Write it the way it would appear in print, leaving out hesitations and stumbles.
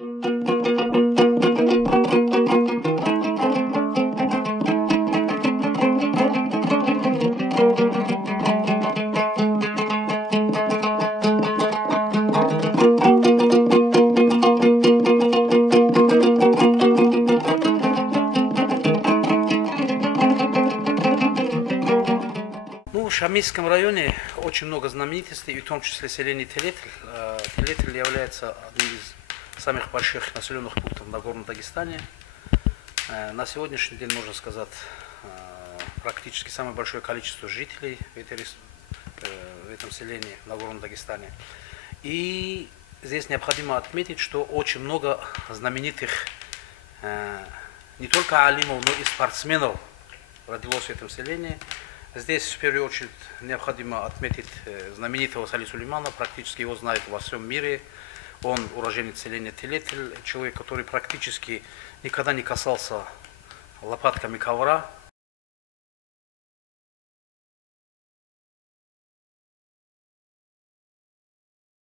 В Шамильском районе очень много знаменитостей, и в том числе селение Телетель. Телетель является одним из самых больших населенных пунктов в Нагорном Дагестане. На сегодняшний день, можно сказать, практически самое большое количество жителей в этом селении, в Нагорном Дагестане. И здесь необходимо отметить, что очень много знаменитых не только алимов, но и спортсменов родилось в этом селении. Здесь в первую очередь необходимо отметить знаменитого Сали Сулеймана, практически его знают во всем мире. Он уроженец селения Телетель, человек, который практически никогда не касался лопатками ковра.